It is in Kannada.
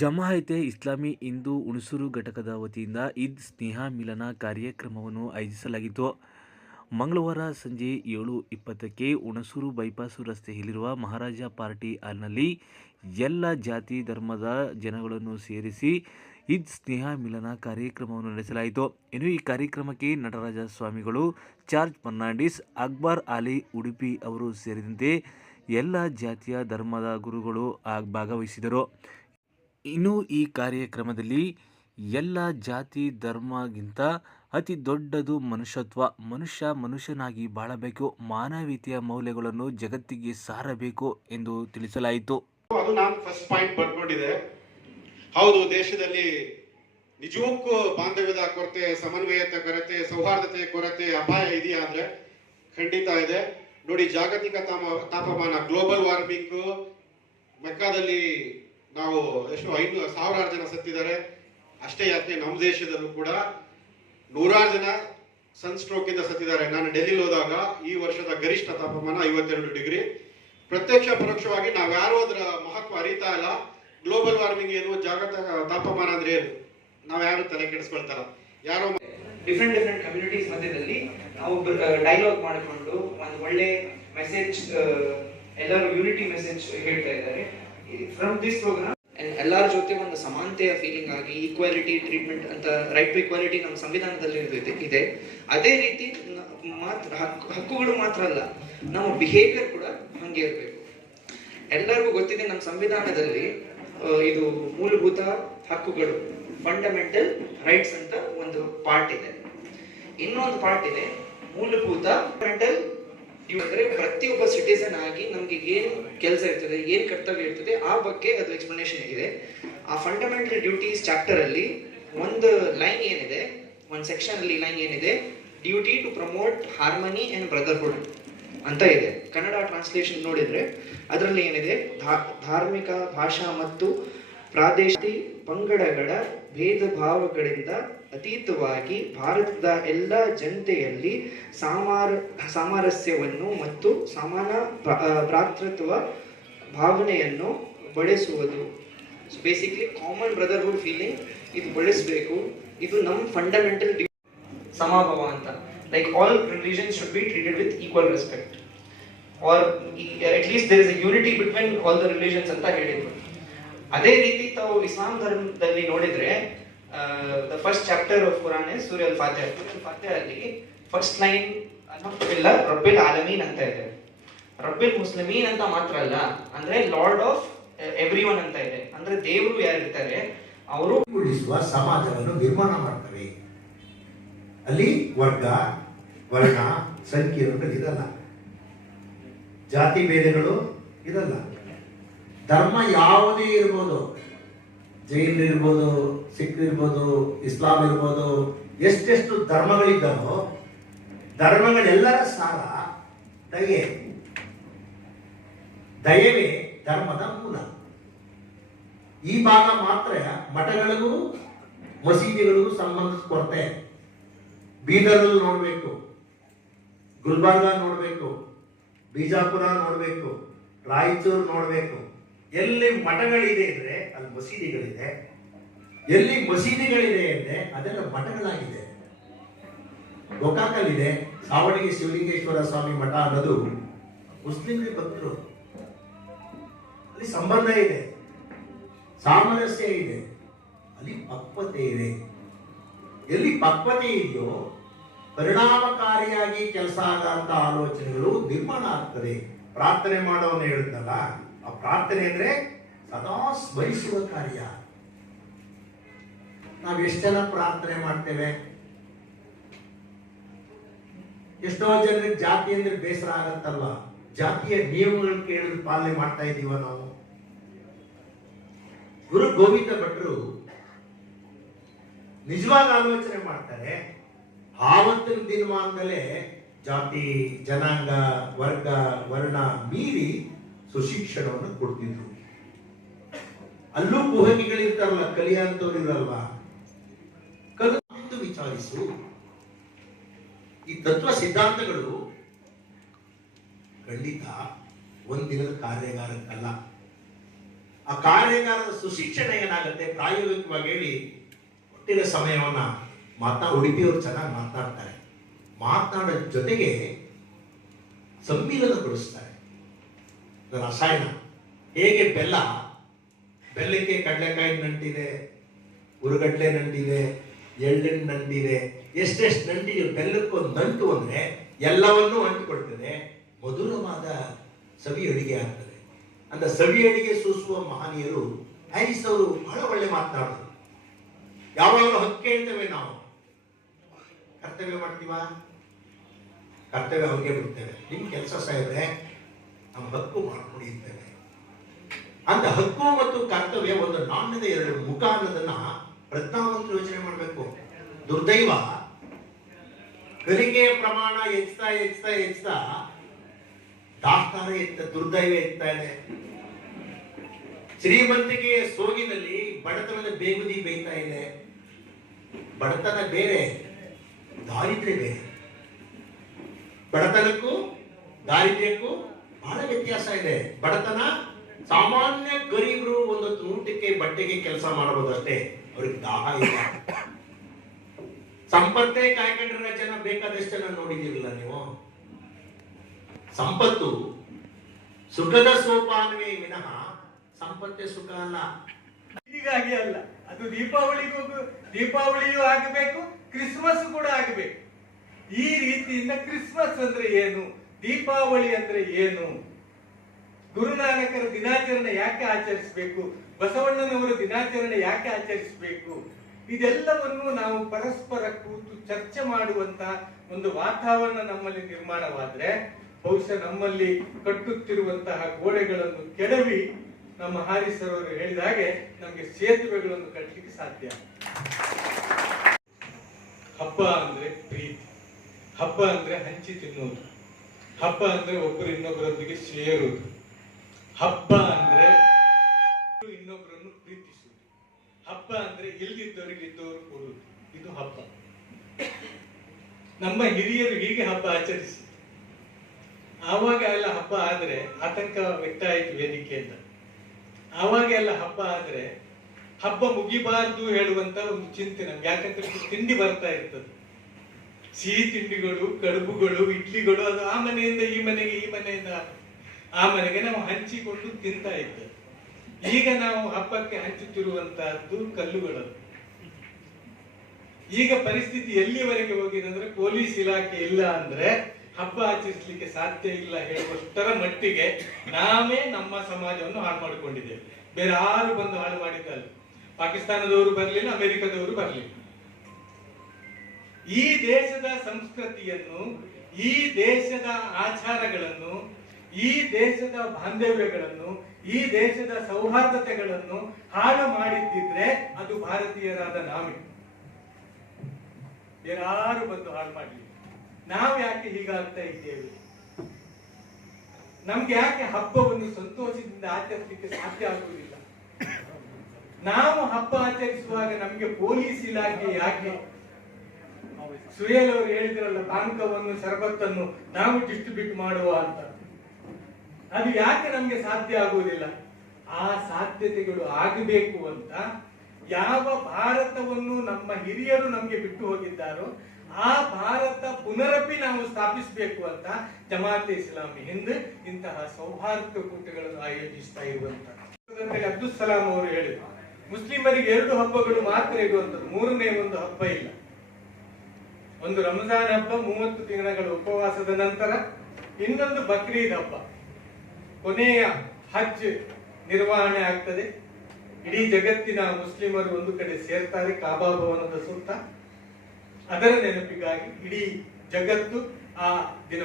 ಜಮಾಯತೆ ಇಸ್ಲಾಮಿ ಹಿಂದೂ ಹುಣಸೂರು ಘಟಕದ ವತಿಯಿಂದ ಈದ್ ಸ್ನೇಹ ಮಿಲನ ಕಾರ್ಯಕ್ರಮವನ್ನು ಆಯೋಜಿಸಲಾಗಿತ್ತು ಮಂಗಳವಾರ ಸಂಜೆ ಏಳು ಇಪ್ಪತ್ತಕ್ಕೆ ಹುಣಸೂರು ಬೈಪಾಸ್ ರಸ್ತೆಯಲ್ಲಿರುವ ಮಹಾರಾಜ ಪಾರ್ಟಿ ಹಾಲ್ನಲ್ಲಿ ಎಲ್ಲ ಜಾತಿ ಧರ್ಮದ ಜನಗಳನ್ನು ಸೇರಿಸಿ ಈದ್ ಸ್ನೇಹ ಮಿಲನ ಕಾರ್ಯಕ್ರಮವನ್ನು ನಡೆಸಲಾಯಿತು ಇನ್ನು ಈ ಕಾರ್ಯಕ್ರಮಕ್ಕೆ ನಟರಾಜ ಸ್ವಾಮಿಗಳು ಚಾರ್ಜ್ ಫರ್ನಾಂಡಿಸ್ ಅಕ್ಬರ್ ಅಲಿ ಉಡುಪಿ ಅವರು ಸೇರಿದಂತೆ ಎಲ್ಲ ಜಾತಿಯ ಧರ್ಮದ ಗುರುಗಳು ಭಾಗವಹಿಸಿದರು ಇನ್ನು ಈ ಕಾರ್ಯಕ್ರಮದಲ್ಲಿ ಎಲ್ಲ ಜಾತಿ ಧರ್ಮಗಿಂತ ಅತಿ ದೊಡ್ಡದು ಮನುಷ್ಯತ್ವ ಮನುಷ್ಯ ಮನುಷ್ಯನಾಗಿ ಬಾಳಬೇಕು ಮಾನವೀಯತೆಯ ಮೌಲ್ಯಗಳನ್ನು ಜಗತ್ತಿಗೆ ಸಾರಬೇಕು ಎಂದು ತಿಳಿಸಲಾಯಿತು ಅದು ನಾನು ಫಸ್ಟ್ ಪಾಯಿಂಟ್ ಬರ್ಕೊಂಡಿದೆ ಹೌದು ದೇಶದಲ್ಲಿ ನಿಜಕ್ಕೂ ಬಾಂಧವ್ಯದ ಕೊರತೆ ಸಮನ್ವಯತೆ ಕೊರತೆ ಸೌಹಾರ್ದತೆ ಕೊರತೆ ಅಪಾಯ ಇದೆಯಾ ಅಂದ್ರೆ ಖಂಡಿತ ಇದೆ ನೋಡಿ ಜಾಗತಿಕ ತಾಪಮಾನ ಗ್ಲೋಬಲ್ ವಾರ್ಮಿಂಗ್ ಮೆಕ್ಕಾದಲ್ಲಿ ನಾವು ಎಷ್ಟು ಐದು ಸಾವಿರಾರು ಜನ ಸತ್ತಿದ್ದಾರೆ ಅಷ್ಟೇ ಯಾಕೆ ನಮ್ಮ ದೇಶದಲ್ಲೂ ಕೂಡ ನೂರಾರು ಜನ ಸನ್ ಸ್ಟ್ರೋಕ್ ಇಂದ ಸತ್ತಿದ್ದಾರೆ ನಾನು ಡೆಲ್ಲಿಲಿ ಹೋದಾಗ ಈ ವರ್ಷದ ಗರಿಷ್ಠ ತಾಪಮಾನ ಐವತ್ತೆರಡು ಡಿಗ್ರಿ ಪ್ರತ್ಯಕ್ಷ ಪರೋಕ್ಷವಾಗಿ ನಾವು ಯಾರೋ ಅದರ ಮಹತ್ವ ಅರಿತಾ ಇಲ್ಲ ಗ್ಲೋಬಲ್ ವಾರ್ಮಿಂಗ್ ಏನು ಜಾಗತಿಕ ತಾಪಮಾನ ಅಂದ್ರೆ ಏನು ನಾವು ಯಾರು ತಲೆ ಕೆಡಿಸ್ಕೊಳ್ತಾರ ಯಾರೋ ಡಿಫ್ರೆಂಟ್ ಡಿಫ್ರೆಂಟ್ ಕಮ್ಯುನಿಟೀಸ್ ಮಧ್ಯದಲ್ಲಿ ನಾವು ಡೈಲಾಗ್ ಮಾಡಿಕೊಂಡು ಒಂದು ಒಳ್ಳೆ ಮೆಸೇಜ್ ಎಲ್ಲರೂ ಯೂನಿಟಿ ಮೆಸೇಜ್ ಹೇಳ್ತಾ ಇದ್ದಾರೆ ಫ್ರಮ್ ದಿಸ್ ಪ್ರೋಗ್ರಾಮ್ ಎಲ್ಲರ ಜೊತೆ ಒಂದು ಸಮಾನತೆಯ ಫೀಲಿಂಗ್ ಆಗಿ ಈಕ್ವಾಲಿಟಿ ಟ್ರೀಟ್ಮೆಂಟ್ ಅಂತ ರೈಟ್ ಟು ಈಕ್ವಾಲಿಟಿ ನಮ್ಮ ಸಂವಿಧಾನದಲ್ಲಿ ಇದೆ ಅದೇ ರೀತಿ ಮಾತ್ರ ಹಕ್ಕುಗಳು ಮಾತ್ರ ಅಲ್ಲ ನಮ್ಮ ಬಿಹೇವಿಯರ್ ಕೂಡ ಹಂಗೆ ಇರಬೇಕು ಎಲ್ಲರಿಗೂ ಗೊತ್ತಿದೆ ನಮ್ಮ ಸಂವಿಧಾನದಲ್ಲಿ ಇದು ಮೂಲಭೂತ ಹಕ್ಕುಗಳು ಫಂಡಮೆಂಟಲ್ ರೈಟ್ಸ್ ಅಂತ ಒಂದು ಪಾರ್ಟ್ ಇದೆ ಇನ್ನೊಂದು ಪಾರ್ಟ್ ಇದೆ ಮೂಲಭೂತ ಫಂಡಮೆಂಟಲ್ ಇವಂದ್ರೆ ಪ್ರತಿಯೊಬ್ಬ ಸಿಟಿಸನ್ ಆಗಿ ನಮ್ಗೆ ಏನ್ ಕೆಲಸ ಇರ್ತದೆ ಏನ್ ಕರ್ತವ್ಯ ಇರ್ತದೆ ಆ ಬಗ್ಗೆ ಅದು ಎಕ್ಸ್ಪ್ಲನೇಷನ್ ಇದೆ ಆ ಫಂಡಮೆಂಟಲ್ ಡ್ಯೂಟೀಸ್ ಚಾಪ್ಟರ್ ಅಲ್ಲಿ ಒಂದು ಲೈನ್ ಏನಿದೆ ಒಂದು ಸೆಕ್ಷನ್ ಅಲ್ಲಿ ಲೈನ್ ಏನಿದೆ duty to promote harmony and brotherhood ಅಂತ ಇದೆ ಕನ್ನಡ ಟ್ರಾನ್ಸ್ಲೇಷನ್ ನೋಡಿದ್ರೆ ಅದರಲ್ಲಿ ಏನಿದೆ ಧಾರ್ಮಿಕ ಭಾಷಾ ಮತ್ತು ಪ್ರಾದೇಶಿಕ ಪಂಗಡಗಳ ಭೇದ ಭಾವಗಳಿಂದ ಅತೀತವಾಗಿ ಭಾರತದ ಎಲ್ಲ ಜನತೆಯಲ್ಲಿ ಸಾಮಾರ ಸಾಮರಸ್ಯವನ್ನು ಮತ್ತು ಸಮಾನ ಭ್ರಾತೃತ್ವ ಭಾವನೆಯನ್ನು ಬಳಸುವುದು so basically common brotherhood feeling ಇದು ಬಳಸಬೇಕು ಇದು ನಮ್ಮ ಫಂಡಮೆಂಟಲ್ ಸಮಭಾವ ಅಂತ like all religion should be treated with equal respect or at least there is unity between all the religions ಅಂತ ಹೇಳಿದ್ರು ಅದೇ ರೀತಿ ತಾವು ಇಸ್ಲಾಂ ಧರ್ಮದಲ್ಲಿ ನೋಡಿದ್ರೆ the first chapter of Quran ಸೂರ್ಯ ಅಲ್ ಫಾತಿಹ ಅಲ್ಲಿ ಫಸ್ಟ್ ಲೈನ್ ಅಲ್ಹಮ್ದುಲಿಲ್ಲಾ ರಬ್ಬಿಲ್ ಆಲಮೀನ್ ಅಂತ ಇದೆ ರಬ್ಬಿಲ್ ಮುಸ್ಲಿಮೀನ್ ಅಂತ ಮಾತ್ರ ಅಲ್ಲ ಅಂದ್ರೆ ಲಾರ್ಡ್ ಆಫ್ ಎವ್ರಿ ಒನ್ ಅಂತ ಇದೆ ಅಂದ್ರೆ ದೇವರು ಯಾರಿರ್ತಾರೆ ಅವರು ಉಳಿಸುವ ಸಮಾಜವನ್ನು ನಿರ್ಮಾಣ ಮಾಡ್ತಾರೆ ಅಲ್ಲಿ ವರ್ಗ ವರ್ಣ ಸಂಕೀರ್ಣಗಳು ಇರಲ್ಲ ಜಾತಿ ಭೇದಗಳು ಇರಲ್ಲ ಧರ್ಮ ಯಾವುದೇ ಇರ್ಬೋದು ಜೈನ್ ಇರ್ಬೋದು ಸಿಖ್ ಇರ್ಬೋದು ಇಸ್ಲಾಂ ಇರ್ಬೋದು ಎಷ್ಟೆಷ್ಟು ಧರ್ಮಗಳಿದ್ದವೋ ಧರ್ಮಗಳೆಲ್ಲರ ಸಾರ ದಯೆ ದಯವೇ ಧರ್ಮದ ಮೂಲ ಈ ಭಾಗ ಮಾತ್ರ ಮಠಗಳಿಗೂ ಮಸೀದಿಗಳಿಗೂ ಸಂಬಂಧ ಬೀದರ್ ನೋಡ್ಬೇಕು ನೋಡಬೇಕು ಗುಲ್ಬರ್ಗ ನೋಡಬೇಕು ಬಿಜಾಪುರ ನೋಡಬೇಕು ರಾಯಚೂರು ನೋಡಬೇಕು ಎಲ್ಲಿ ಮಠಗಳಿದೆ ಅಂದ್ರೆ ಅಲ್ಲಿ ಮಸೀದಿಗಳಿದೆ ಎಲ್ಲಿ ಮಸೀದಿಗಳಿದೆ ಅಂದ್ರೆ ಅದೆಲ್ಲ ಮಠಗಳಾಗಿದೆ ಇದೆ ಸಾವಣಿಗೆ ಶಿವಲಿಂಗೇಶ್ವರ ಸ್ವಾಮಿ ಮಠ ಅನ್ನೋದು ಮುಸ್ಲಿಂಗೆ ಭಕ್ತರು ಅಲ್ಲಿ ಸಂಬಂಧ ಇದೆ ಸಾಮರಸ್ಯ ಇದೆ ಅಲ್ಲಿ ಪಕ್ವತೆ ಇದೆ ಎಲ್ಲಿ ಪಕ್ವತೆ ಇದೆಯೋ ಪರಿಣಾಮಕಾರಿಯಾಗಿ ಕೆಲಸ ಆಗಂತ ಆಲೋಚನೆಗಳು ನಿರ್ಮಾಣ ಆಗ್ತದೆ ಪ್ರಾರ್ಥನೆ ಮಾಡೋನು ಹೇಳುತ್ತಲ್ಲ ಆ ಪ್ರಾರ್ಥನೆ ಅಂದ್ರೆ ಸದಾ ಸ್ಮರಿಸುವ ಕಾರ್ಯ ನಾವು ಜನ ಪ್ರಾರ್ಥನೆ ಮಾಡ್ತೇವೆ ಎಷ್ಟೋ ಜನರಿಗೆ ಜಾತಿ ಅಂದ್ರೆ ಬೇಸರ ಆಗತ್ತಲ್ವ ಜಾತಿಯ ನಿಯಮಗಳನ್ನು ಕೇಳಿದ್ರೆ ಪಾಲನೆ ಮಾಡ್ತಾ ಇದ್ದೀವ ನಾವು ಗುರು ಗೋವಿಂದ ಭಟ್ರು ನಿಜವಾದ ಆಲೋಚನೆ ಮಾಡ್ತಾರೆ ಆವತ್ತಿನ ದಿನಮಾನದಲ್ಲೇ ಜಾತಿ ಜನಾಂಗ ವರ್ಗ ವರ್ಣ ಮೀರಿ ಸುಶಿಕ್ಷಣವನ್ನು ಕೊಡ್ತಿದ್ರು ಅಲ್ಲೂ ಕುಹಕಿಗಳಿರ್ತಾರಲ್ಲ ಕಲಿಯಂತವ್ರು ಇರಲ್ವಾ ಕಲಿತು ವಿಚಾರಿಸು ಈ ತತ್ವ ಸಿದ್ಧಾಂತಗಳು ಖಂಡಿತ ಒಂದಿನದ ಕಾರ್ಯಾಗಾರಕ್ಕಲ್ಲ ಆ ಕಾರ್ಯಾಗಾರದ ಸುಶಿಕ್ಷಣ ಏನಾಗುತ್ತೆ ಪ್ರಾಯೋಗಿಕವಾಗಿ ಹೇಳಿ ಹುಟ್ಟಿನ ಸಮಯವನ್ನ ಮಾತಾ ಉಡುಪಿಯವರು ಚೆನ್ನಾಗಿ ಮಾತಾಡ್ತಾರೆ ಮಾತಾಡೋ ಜೊತೆಗೆ ಸಮ್ಮಿಲನಗೊಳಿಸ್ತಾರೆ ರಸಾಯನ ಹೇಗೆ ಬೆಲ್ಲ ಬೆಲ್ಲಕ್ಕೆ ಕಡಲೆಕಾಯಿ ನಂಟಿದೆ ಉರುಗಡ್ಲೆ ನಂಟಿದೆ ಎಳ್ಳಿನ ನಂಟಿದೆ ಎಷ್ಟೆಷ್ಟು ನಂಟಿ ಬೆಲ್ಲಕ್ಕೊಂದು ನಂಟು ಅಂದರೆ ಎಲ್ಲವನ್ನೂ ಅಂಟಿಕೊಳ್ತದೆ ಮಧುರವಾದ ಸವಿ ಅಡಿಗೆ ಆಗ್ತದೆ ಅಂತ ಸವಿ ಅಡಿಗೆ ಸೂಸುವ ಮಹನೀಯರು ಹ್ಯಾರಿಸ್ ಅವರು ಬಹಳ ಒಳ್ಳೆ ಮಾತನಾಡೋದು ಯಾವಾಗಲೂ ಹಕ್ಕೆ ಹೇಳ್ತೇವೆ ನಾವು ಕರ್ತವ್ಯ ಮಾಡ್ತೀವ ಕರ್ತವ್ಯ ಅವರಿಗೆ ಬಿಡ್ತೇವೆ ನಿಮ್ಮ ಕೆಲಸ ಸಾಹೇಬ್ರೆ ನಮ್ಮ ಹಕ್ಕು ಮಾಡಿಕೊಂಡಿದ್ದೇವೆ ಅಂತ ಹಕ್ಕು ಮತ್ತು ಕರ್ತವ್ಯ ಒಂದು ನಾಣ್ಯದ ಎರಡು ಮುಖ ಅನ್ನೋದನ್ನ ಪ್ರಜ್ಞಾವಂತರು ಯೋಚನೆ ಮಾಡಬೇಕು ದುರ್ದೈವ ಕಲಿಕೆಯ ಪ್ರಮಾಣ ಹೆಚ್ಚ್ತಾ ಹೆಚ್ಚ್ತಾ ಹೆಚ್ಚ್ತಾ ದಾಸ್ತಾನ ಎತ್ತ ದುರ್ದೈವ ಎತ್ತಾ ಇದೆ ಶ್ರೀಮಂತಿಕೆಯ ಸೋಗಿನಲ್ಲಿ ಬಡತನದ ಬೇಗುದಿ ಬೇಯ್ತಾ ಇದೆ ಬಡತನ ಬೇರೆ ದಾರಿದ್ರ್ಯ ಬೇರೆ ಬಡತನಕ್ಕೂ ದಾರಿದ್ರ್ಯಕ್ಕೂ ಬಹಳ ವ್ಯತ್ಯಾಸ ಇದೆ ಬಡತನ ಸಾಮಾನ್ಯ ಗರೀಬರು ಒಂದು ಊಟಕ್ಕೆ ಬಟ್ಟೆಗೆ ಕೆಲಸ ಮಾಡಬಹುದಷ್ಟೇ ಅವ್ರಿಗೆ ದಾಹ ಇಲ್ಲ ಸಂಪತ್ತೆ ಕಾಯ್ಕೊಂಡಿರೋ ಜನ ಬೇಕಾದಷ್ಟು ಜನ ನೋಡಿದಿರಲ್ಲ ನೀವು ಸಂಪತ್ತು ಸುಖದ ಸೋಪಾನವೇ ವಿನಃ ಸಂಪತ್ತೆ ಸುಖ ಅಲ್ಲ ಹೀಗಾಗಿ ಅಲ್ಲ ಅದು ದೀಪಾವಳಿಗೂ ದೀಪಾವಳಿಯೂ ಆಗಬೇಕು ಕ್ರಿಸ್ಮಸ್ ಕೂಡ ಆಗಬೇಕು ಈ ರೀತಿಯಿಂದ ಕ್ರಿಸ್ಮಸ್ ಅಂದ್ರೆ ಏನು ದೀಪಾವಳಿ ಅಂದ್ರೆ ಏನು ಗುರುನಾನಕರ ದಿನಾಚರಣೆ ಯಾಕೆ ಆಚರಿಸಬೇಕು ಬಸವಣ್ಣನವರ ದಿನಾಚರಣೆ ಯಾಕೆ ಆಚರಿಸಬೇಕು ಇದೆಲ್ಲವನ್ನು ನಾವು ಪರಸ್ಪರ ಕೂತು ಚರ್ಚೆ ಮಾಡುವಂತ ಒಂದು ವಾತಾವರಣ ನಮ್ಮಲ್ಲಿ ನಿರ್ಮಾಣವಾದ್ರೆ ಬಹುಶಃ ನಮ್ಮಲ್ಲಿ ಕಟ್ಟುತ್ತಿರುವಂತಹ ಗೋಡೆಗಳನ್ನು ಕೆಡವಿ ನಮ್ಮ ಹಾರಿ ಅವರು ಹೇಳಿದ ಹಾಗೆ ನಮಗೆ ಸೇತುವೆಗಳನ್ನು ಕಟ್ಟಲಿಕ್ಕೆ ಸಾಧ್ಯ ಹಬ್ಬ ಅಂದ್ರೆ ಪ್ರೀತಿ ಹಬ್ಬ ಅಂದ್ರೆ ಹಂಚಿ ತಿನ್ನುವುದು ಹಬ್ಬ ಅಂದ್ರೆ ಒಬ್ಬರು ಇನ್ನೊಬ್ಬರೊಂದಿಗೆ ಸೇರುವುದು ಹಬ್ಬ ಅಂದ್ರೆ ಇನ್ನೊಬ್ಬರನ್ನು ಪ್ರೀತಿಸುವುದು ಹಬ್ಬ ಅಂದ್ರೆ ಇಲ್ದಿದ್ದವರಿಗೆ ಇದ್ದವರು ಕೊಡುವುದು ಇದು ಹಬ್ಬ ನಮ್ಮ ಹಿರಿಯರು ಹೀಗೆ ಹಬ್ಬ ಆಚರಿಸಿ ಆವಾಗ ಎಲ್ಲ ಹಬ್ಬ ಆದ್ರೆ ಆತಂಕ ವ್ಯಕ್ತ ಆಯಿತು ಅಂತ ಆವಾಗ ಎಲ್ಲ ಹಬ್ಬ ಆದ್ರೆ ಹಬ್ಬ ಮುಗಿಬಾರ್ದು ಹೇಳುವಂತ ಒಂದು ಚಿಂತೆ ನಮ್ಗೆ ಯಾಕಂದ್ರೆ ತಿಂಡಿ ಬರ್ತಾ ಇರ್ತದೆ ಸಿಹಿ ತಿಂಡಿಗಳು ಕಡುಬುಗಳು ಇಡ್ಲಿಗಳು ಅದು ಆ ಮನೆಯಿಂದ ಈ ಮನೆಗೆ ಈ ಮನೆಯಿಂದ ಆ ಮನೆಗೆ ನಾವು ಹಂಚಿಕೊಂಡು ತಿಂತಾ ಇದ್ದ ಈಗ ನಾವು ಹಬ್ಬಕ್ಕೆ ಹಂಚುತ್ತಿರುವಂತಹದ್ದು ಕಲ್ಲುಗಳು ಈಗ ಪರಿಸ್ಥಿತಿ ಎಲ್ಲಿವರೆಗೆ ಹೋಗಿದೆ ಅಂದ್ರೆ ಪೊಲೀಸ್ ಇಲಾಖೆ ಇಲ್ಲ ಅಂದ್ರೆ ಹಬ್ಬ ಆಚರಿಸಲಿಕ್ಕೆ ಸಾಧ್ಯ ಇಲ್ಲ ಹೇಳುವಷ್ಟರ ಮಟ್ಟಿಗೆ ನಾವೇ ನಮ್ಮ ಸಮಾಜವನ್ನು ಹಾಳು ಮಾಡಿಕೊಂಡಿದ್ದೇವೆ ಬೇರೆ ಯಾರು ಬಂದು ಹಾಳು ಮಾಡಿದ್ದಲ್ಲ ಪಾಕಿಸ್ತಾನದವರು ಬರಲಿಲ್ಲ ಅಮೆರಿಕದವರು ಬರಲಿಲ್ಲ ಈ ದೇಶದ ಸಂಸ್ಕೃತಿಯನ್ನು ಈ ದೇಶದ ಆಚಾರಗಳನ್ನು ಈ ದೇಶದ ಬಾಂಧವ್ಯಗಳನ್ನು ಈ ದೇಶದ ಸೌಹಾರ್ದತೆಗಳನ್ನು ಹಾಳು ಮಾಡಿದ್ದಿದ್ರೆ ಅದು ಭಾರತೀಯರಾದ ನಾವೇ ಯಾರು ಬಂದು ಹಾಳು ಮಾಡಲಿ ನಾವು ಯಾಕೆ ಹೀಗಾಗ್ತಾ ಇದ್ದೇವೆ ನಮ್ಗೆ ಯಾಕೆ ಹಬ್ಬವನ್ನು ಸಂತೋಷದಿಂದ ಆಚರಿಸಲಿಕ್ಕೆ ಸಾಧ್ಯ ಆಗುವುದಿಲ್ಲ ನಾವು ಹಬ್ಬ ಆಚರಿಸುವಾಗ ನಮ್ಗೆ ಪೊಲೀಸ್ ಇಲಾಖೆ ಯಾಕೆ ಸುಹೇಲ್ ಅವರು ಹೇಳಿದ್ರಲ್ಲ ಪಾನಕವನ್ನು ಶರಬತ್ತನ್ನು ನಾವು ಡಿಸ್ಟ್ರಿಬ್ಯೂಟ್ ಮಾಡುವ ಅಂತ ಅದು ಯಾಕೆ ನಮ್ಗೆ ಸಾಧ್ಯ ಆಗುವುದಿಲ್ಲ ಆ ಸಾಧ್ಯತೆಗಳು ಆಗಬೇಕು ಅಂತ ಯಾವ ಭಾರತವನ್ನು ನಮ್ಮ ಹಿರಿಯರು ನಮ್ಗೆ ಬಿಟ್ಟು ಹೋಗಿದ್ದಾರೋ ಆ ಭಾರತ ಪುನರಪಿ ನಾವು ಸ್ಥಾಪಿಸಬೇಕು ಅಂತ ಜಮಾತೆ ಇಸ್ಲಾಮಿ ಹಿಂದ್ ಇಂತಹ ಸೌಹಾರ್ದ ಕೂಟಗಳನ್ನು ಆಯೋಜಿಸ್ತಾ ಇರುವಂತಹ ಅಬ್ದುಲ್ ಸಲಾಂ ಅವರು ಹೇಳಿದರು ಮುಸ್ಲಿಮರಿಗೆ ಎರಡು ಹಬ್ಬಗಳು ಮಾತ್ರ ಇರುವಂತದ್ದು ಮೂರನೇ ಒಂದು ಹಬ್ಬ ಇಲ್ಲ ಒಂದು ರಂಜಾನ್ ಹಬ್ಬ ಮೂವತ್ತು ದಿನಗಳ ಉಪವಾಸದ ನಂತರ ಇನ್ನೊಂದು ಬಕ್ರೀದ್ ಹಬ್ಬ ಕೊನೆಯ ಹಜ್ ನಿರ್ವಹಣೆ ಆಗ್ತದೆ ಇಡೀ ಜಗತ್ತಿನ ಮುಸ್ಲಿಮರು ಒಂದು ಕಡೆ ಸೇರ್ತಾರೆ ಕಾಬಾ ಭವನದ ಸುತ್ತ ಅದರ ನೆನಪಿಗಾಗಿ ಇಡೀ ಜಗತ್ತು ಆ ದಿನ